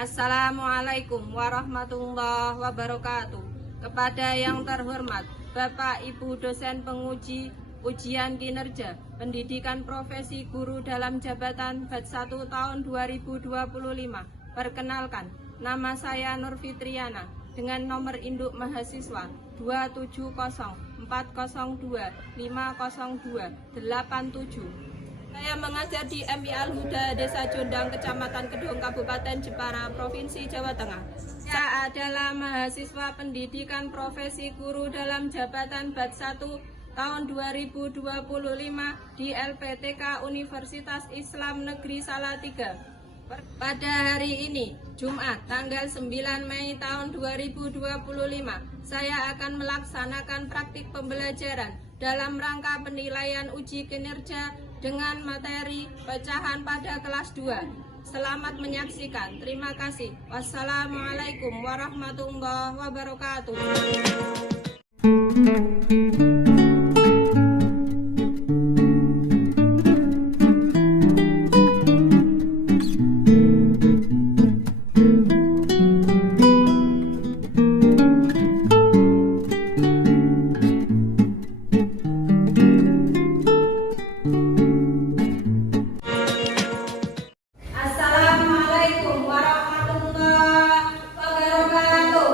Assalamualaikum warahmatullahi wabarakatuh. Kepada yang terhormat Bapak Ibu dosen penguji ujian kinerja pendidikan profesi guru dalam jabatan batch 1 tahun 2025. Perkenalkan, nama saya Nur Fitriana dengan nomor induk mahasiswa 27040250287. Saya mengajar di MI Al-Huda, Desa Jondang, Kecamatan Kedung, Kabupaten Jepara, Provinsi Jawa Tengah. Saya adalah mahasiswa pendidikan profesi guru dalam jabatan batch 1 tahun 2025 di LPTK Universitas Islam Negeri Salatiga. Pada hari ini, Jumat, tanggal 9 Mei tahun 2025, saya akan melaksanakan praktik pembelajaran dalam rangka penilaian uji kinerja dengan materi pecahan pada kelas 2. Selamat menyaksikan. Terima kasih. Wassalamualaikum warahmatullahi wabarakatuh. Assalamualaikum warahmatullahi wabarakatuh.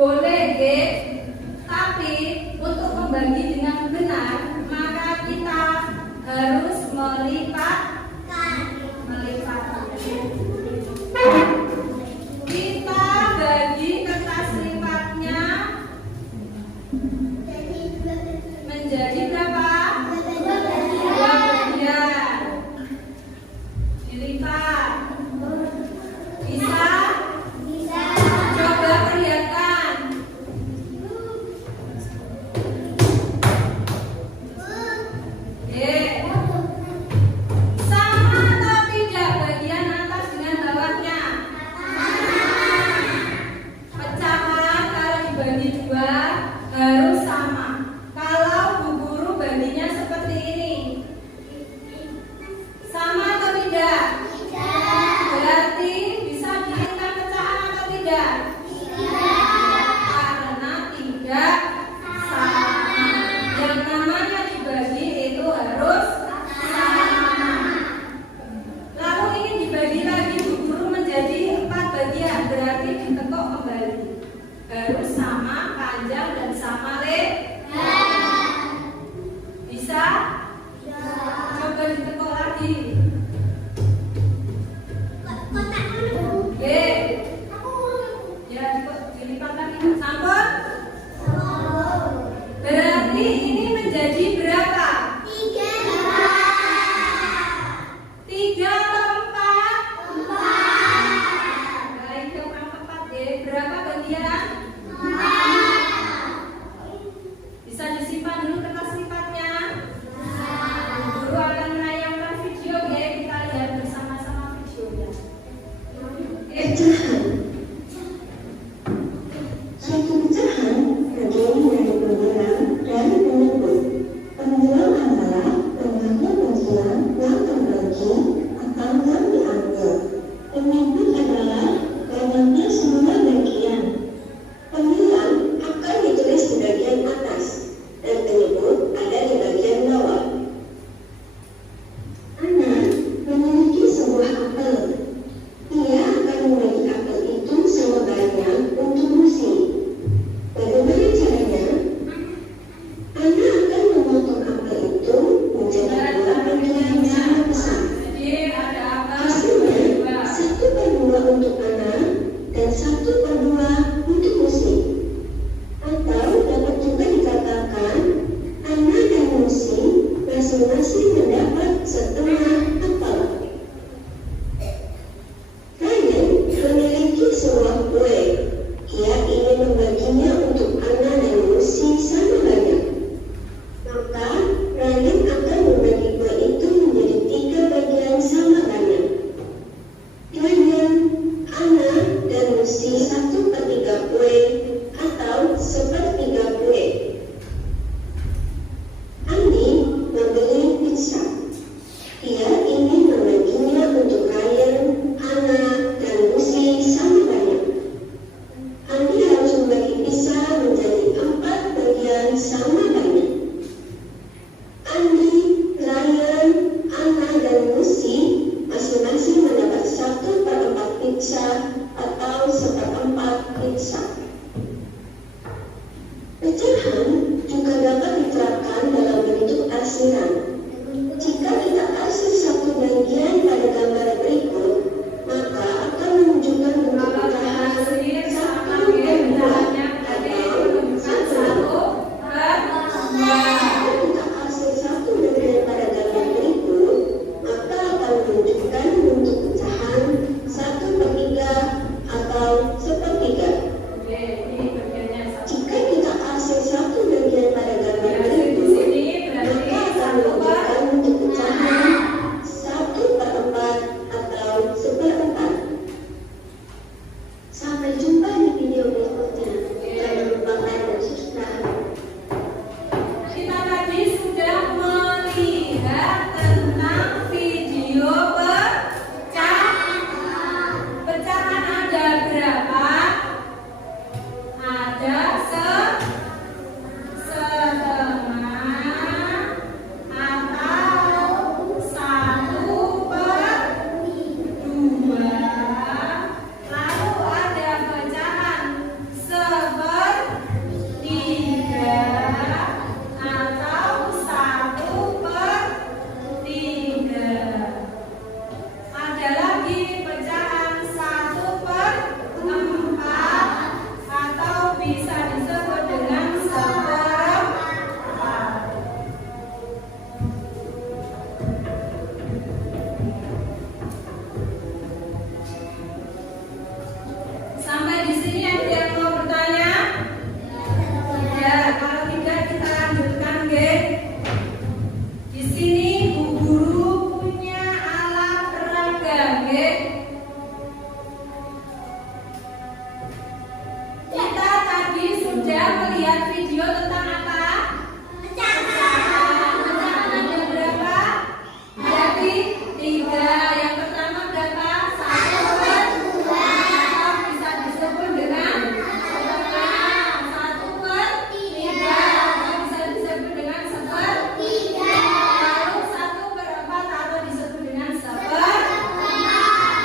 Boleh, G. Tapi untuk membagi dengan benar, maka kita harus melipatkan. Kita bagi kertas lipatnya menjadi berapa? 2 bagian. Dilipat. Bisa? Coba perlihatkan. Sama atau tidak bagian atas dengan bawahnya? Pecahan kalau dibagi 2 harus sama. Kalau Bu Guru baginya seperti ini, sama atau tidak? Berarti bisa dihitungkan pecahan atau tidak? Karena tidak sama. Yang namanya dibagi itu harus sama. Lalu ingin dibagi lagi Bu Guru menjadi 4 bagian, berarti ditekuk kembali. Harus sama panjang dan sama lebar. Bisa? Coba ditekuk lagi. Ya, dilipat lagi. Sampun? Berarti ini menjadi berapa? 3 atau 4? Baik, yang tepat ya. Berapa bagian? Bisa disimpan dulu kertas lipatnya. Guru akan menayangkan video ya, kita lihat bersama-sama videonya. Pecahan. Suatu pecahan terdiri dari penghilang dan penyebut. Penghilang adalah berbagai bagian yang terbagi atau yang diambil. Penyebut adalah banyaknya semua bagian. Penghilang akan ditulis di bagian atas dan penyebut ada di bagian bawah. Ana memiliki sebuah apel. Ia akan membagi apel itu sama banyak untuk Lucy. Bagaimana caranya? Ana akan memotong apel itu menjadi 2 bagian yang sama besar. Hasilnya 1/2 untuk Ana dan 1/2 untuk Lucy. Atau dapat juga dikatakan Ana dan Lucy masing-masing mendapat setengah apel. Ryan memiliki sebuah kue. Ia ingin membaginya untuk Ana dan Lucy sama banyak. Maka Ryan akan membagi kue itu menjadi 3 bagian sama banyak. Ryan, Ana, dan Lucy 1/3 kue atau 1/3 kue. Andi membeli pizza. Ia ingin membaginya untuk Ryan, Ana, dan Lucy sama banyak. Andi harus membagi pizza menjadi 4 bagian sama banyak. Andi, Ryan, Ana, dan Lucy masing-masing mendapat 1/4 pizza atau 1/4 pizza. Pecahan juga dapat diterapkan dalam bentuk arsiran. Jika kita arsir satu bagian pada gambar berikut, maka akan menunjukkan bentuk pecahan 1/2 atau 1/4. melihat video tentang apa? Pecahan. Pecahan ada berapa? Jadi 3. Yang pertama berapa? 1/2. Atau bisa disebut dengan 1/3. Atau bisa disebut dengan 1/3. Lalu 1/4 atau disebut dengan 1/4.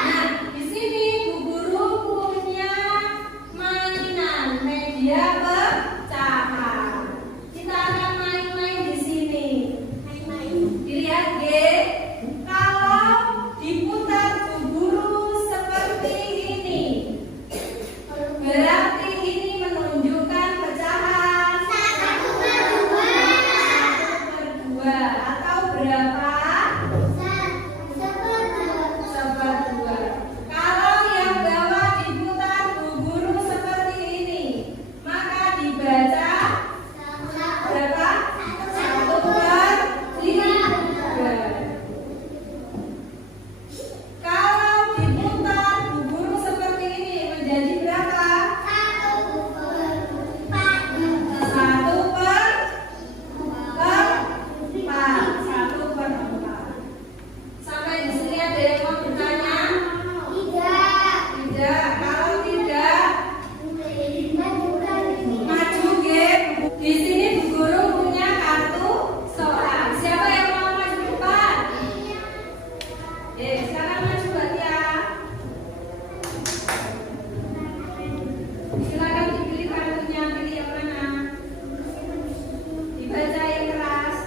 Nah, di sini Bu Guru punya mainan media pecahan. Kita akan main-main di sini. Dilihat G. Kalau diputar Bu Guru seperti ini, berarti ini menunjukkan pecahan 1/2 atau berapa? 1/2. Kalau yang bawah diputar Bu Guru seperti ini, maka dibaca berapa? 1/3. Kalau diputar Bu Guru seperti ini menjadi berapa? 1/4. 1/4. Sampai di sini ada yang mau bertanya? Tidak. Kalau tidak, maju G. Di sini Bu Guru punya kartu soal. Siapa yang mau maju depan? Sekarang maju Mbak Tia. Silakan dipilih kartunya, pilih yang mana? Dibaca yang keras.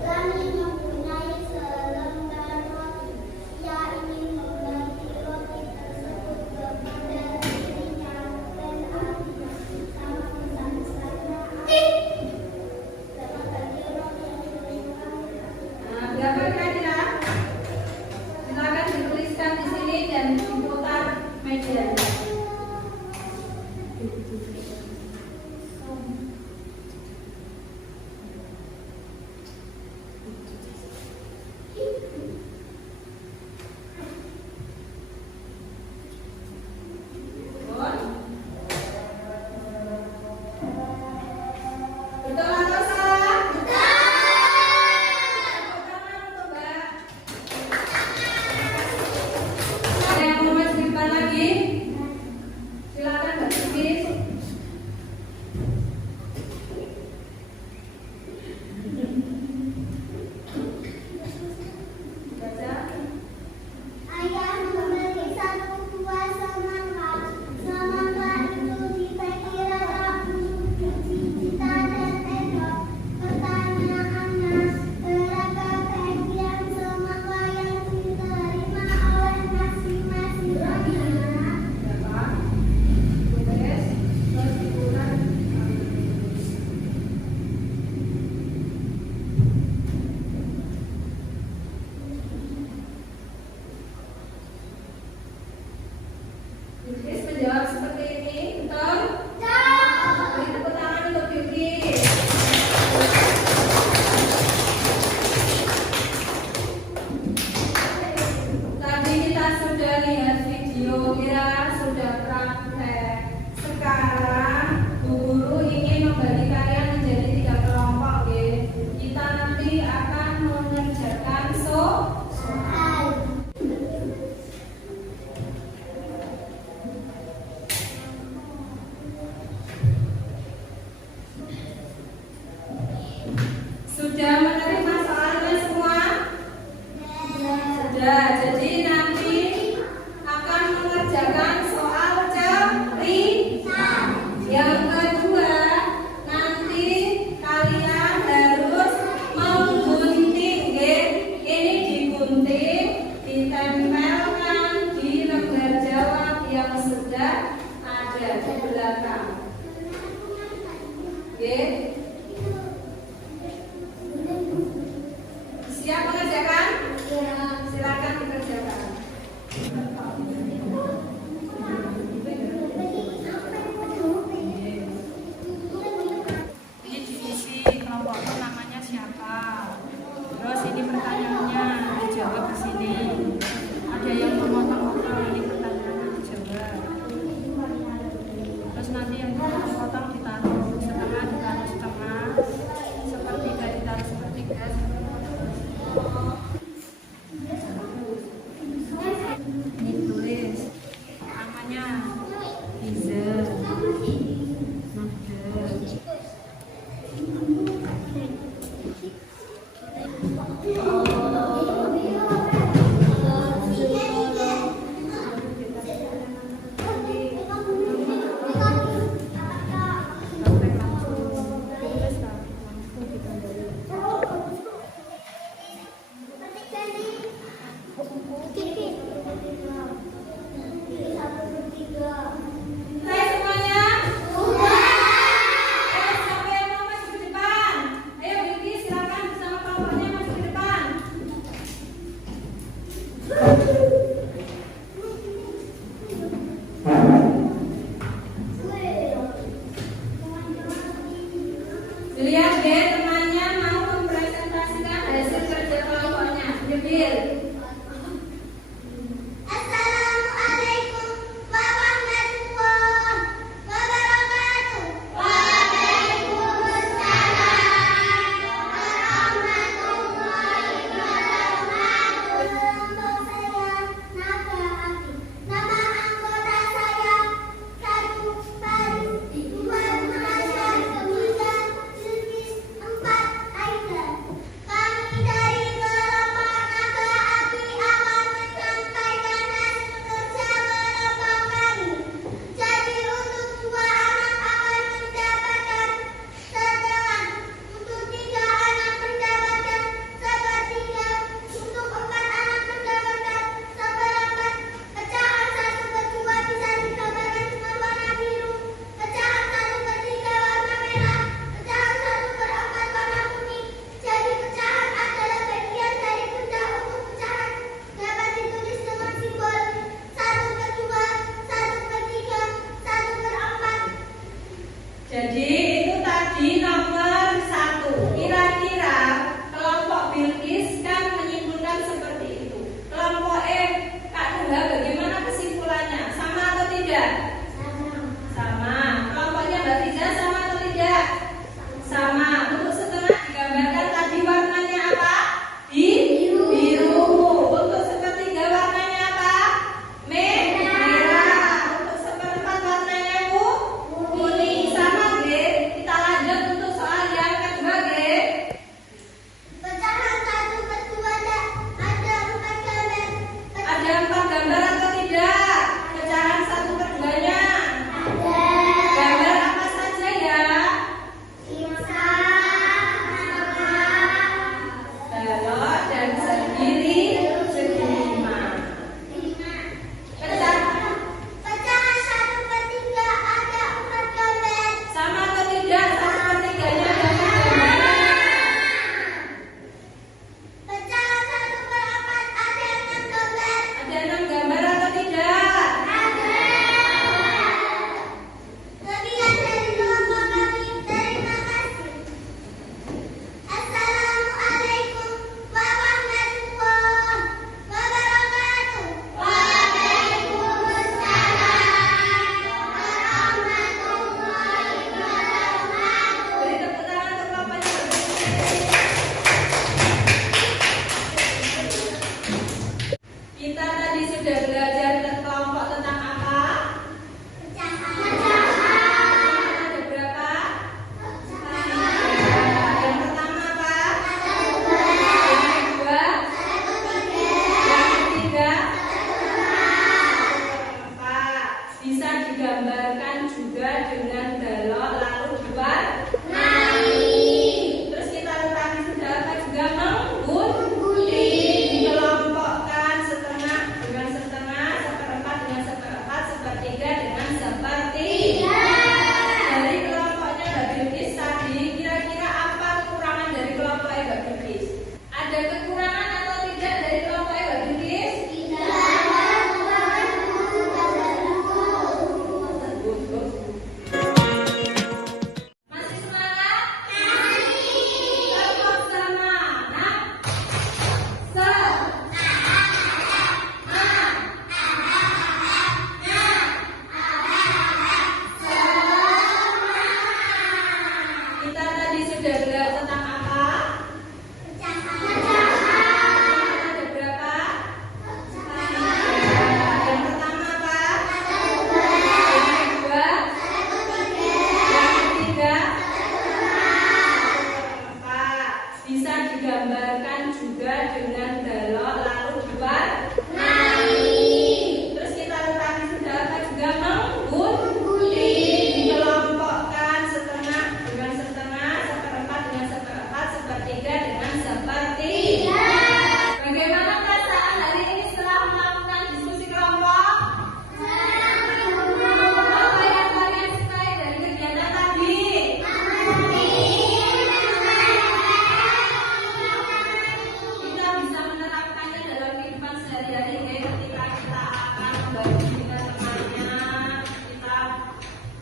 Kami mempunyai selembar roti. Ia ingin membagi roti tersebut kepada dirinya dan adiknya sama besar-besarnya. Dapat bagi roti yang diberikan. Nah, berapa kira-kira? Silakan dituliskan di sini dan diputar medianya. Betul atau salah? Tepuk tangan untuk Mbak. Ada yang mau maju depan lagi? Silakan Mbak Sukis. Baca. Ayah memberi 1 buah semangka. Semangka itu dipikirkan untuk cita dan tengok. Pertanyaannya, berapa bagian semangka yang diterima oleh masing-masing anak? Berapa? Tulis. Terus diputar. Yukis menjawab seperti ini, betul? Beri tepuk tangan untuk Yukis. Tadi kita sudah lihat video, kira sudah praktek. Sekarang Bu Guru ingin membagi kalian menjadi 3 kelompok, ya. Kita nanti akan mengerjakan soal. Sudah menerima soalnya semua? Sudah. Jadi nanti akan mengerjakan soal cerita. Yang kedua, nanti kalian harus menggunting, ya. Ini digunting, ditempelkan di lembar jawab yang sudah ada di belakang. Oke. Siap mengerjakan? Silakan dikerjakan. Ini divisi kelompoknya namanya siapa? Terus ini pertanyaannya dijawab di sini. Ada yang memotong-motong ini pertanyaannya dijawab. Terus nanti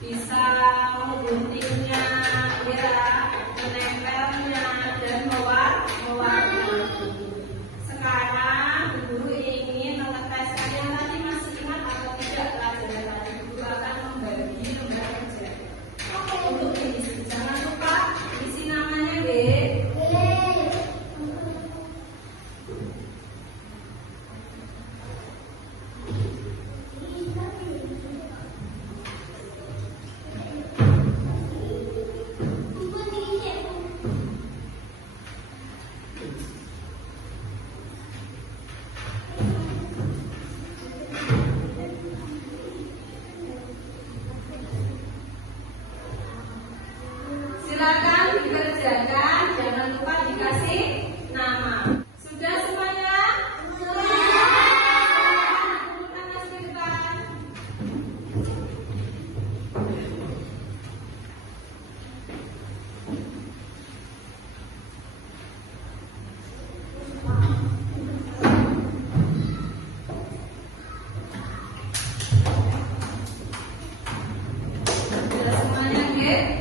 bisa mengguntingnya, ya, menempelnya, dan mewarnai. Sekarang guru ingin mengetes kalian tadi masih ingat atau tidak pelajaran tadi. Guru akan membagi lembar kerja. Untuk diisi, jangan lupa isi namanya, B. Silakan dikerjakan, jangan lupa dikasih nama. Sudah semuanya? Sudah. Tepuk tangan di depan. Sudah semuanya, Oke?